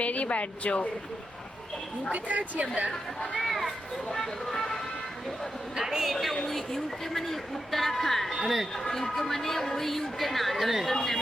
Very bad joke. ইউকেতে আছি আমরা। আরে এটা ওই ইউকে মানে উত্তরাখণ্ড, ইউকে মানে ওই ইউকে না, লন্ডন